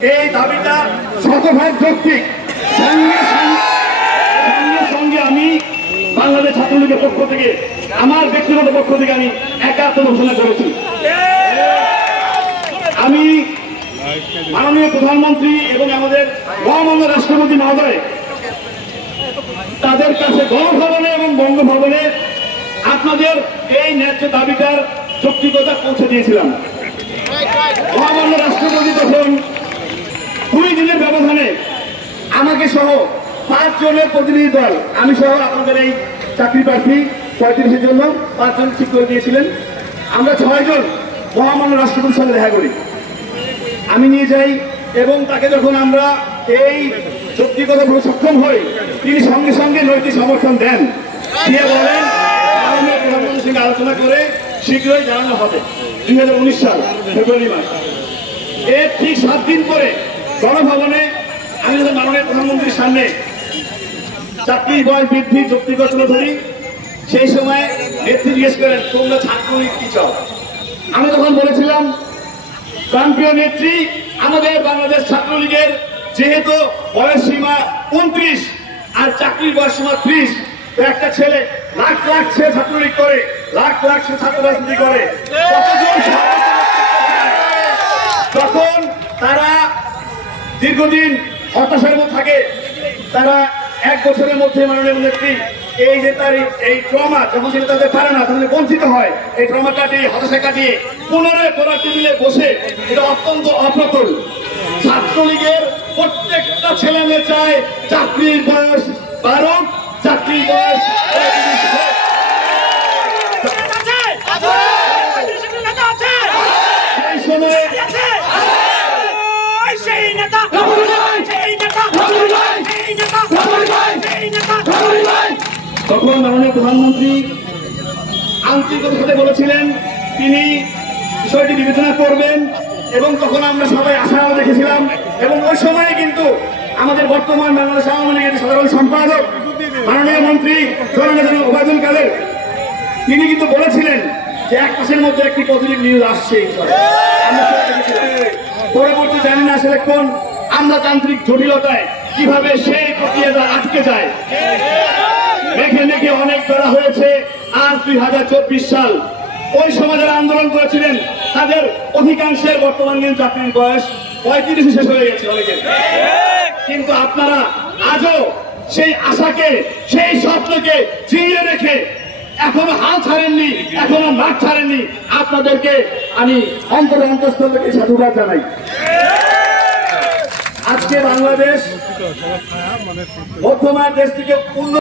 এই দাবিটা শতভাগ যৌক্তিক। সঙ্গে সঙ্গে আমি বাংলাদেশ ছাত্রলীগের পক্ষ থেকে, আমার ব্যক্তিগত পক্ষ থেকে আমি একাত্ম ঘোষণা করেছি। আমি মাননীয় প্রধানমন্ত্রী এবং আমাদের মহামান্য রাষ্ট্রপতি মহোদয় তাদের কাছে গণভবনে এবং বঙ্গভবনে আপনাদের এই ন্যায্য দাবিটার যৌক্তিকতা পৌঁছে দিয়েছিলাম। মহামান্য রাষ্ট্রপতি তখন 2 দিনের ব্যবধানে আমাকে সহ 5 জনের প্রতিনিধি দল, আমি সহ আপনাদের এই চাকরি প্রার্থী 35-এর জন্য 5 জন ঠিক করে দিয়েছিলেন। আমরা 6 জন মহামান্য রাষ্ট্রপতির সঙ্গে দেখা করি। আমি নিয়ে যাই এবং তাকে যখন আমরা এই যৌক্তিকতা সক্ষম হই, তিনি সঙ্গে সঙ্গে নৈতিক সমর্থন দেন, দিয়ে বলেন মাননীয় প্রধানমন্ত্রীর সঙ্গে আলোচনা করে শীঘ্রই জানানো হবে। 2019 সাল ফেব্রুয়ারি মাস। এর ঠিক 7 দিন পরে গণভবনে আমি যখন মাননীয় প্রধানমন্ত্রীর সামনে চাকরির বয়স বৃদ্ধি যৌক্তিকতা তুলে ধরি, সেই সময় নেত্রী জিজ্ঞেস করেন তোমরা ছাত্রলীগ কি চাও। আমি তখন বলেছিলাম প্রান্তীয় নেত্রী, আমাদের বাংলাদেশ ছাত্রলীগের যেহেতু বয়স সীমা 29 আর চাকরির বয়স সীমা 30, তো একটা ছেলে লাখ লাখ ছেলে ছাত্রলীগ করে, লাখ লাখ ছাত্র রাজনীতি করে, তখন তারা দীর্ঘদিন হতাশার মধ্যে থাকে। তারা 1 বছরের মধ্যে মাননীয় নেত্রী এই যে তার এই ট্রমা যখন সেটা তাদের পারে না, তাহলে বঞ্চিত হয়, এই ট্রমা কাটিয়ে হতাশা কাটিয়ে পুনরায় পড়ার টেবিলে বসে, এটা অত্যন্ত অপ্রতুল। ছাত্রলীগের প্রত্যেকটা ছেলে মেয়ে চায় চাকরির বয়স 12, চাকরির বয়স 35। এই সময়ে তখন মাননীয় প্রধানমন্ত্রী আন্তরিকতার সাথে বলেছিলেন তিনি বিষয়টি বিবেচনা করবেন, এবং তখন আমরা সবাই আশা দেখেছিলাম। এবং ওই সময়ে কিন্তু আমাদের বর্তমান বাংলাদেশ আওয়ামী লীগের সাধারণ সম্পাদক মাননীয় মন্ত্রী ওবায়দুল কাদের, তিনি কিন্তু বলেছিলেন যে 1 মাসের মধ্যে একটি পজিটিভ নিউজ আসছে। পরবর্তী জানি না আসলে কোন আমলাতান্ত্রিক জটিলতায় কিভাবে সেই প্রক্রিয়াটা আটকে যায়। মেঘে মেঘে অনেক বেড়া হয়েছে। আজ 2024 সাল। ওই সময় যারা আন্দোলন করেছিলেন তাদের অধিকাংশের বর্তমান কিন্তু চাকরির বয়স 35 শেষ হয়ে গেছে অনেকের। কিন্তু আপনারা আজও সেই আশাকে, সেই স্বপ্নকে জিইয়ে রেখে এখনো হাল ছাড়েননি, এখনো মাঠ ছাড়েননি। আপনাদেরকে আমি অন্তঃস্থল থেকে সাধুবাদ জানাই। আজকে বাংলাদেশ মধ্যমার দেশ থেকে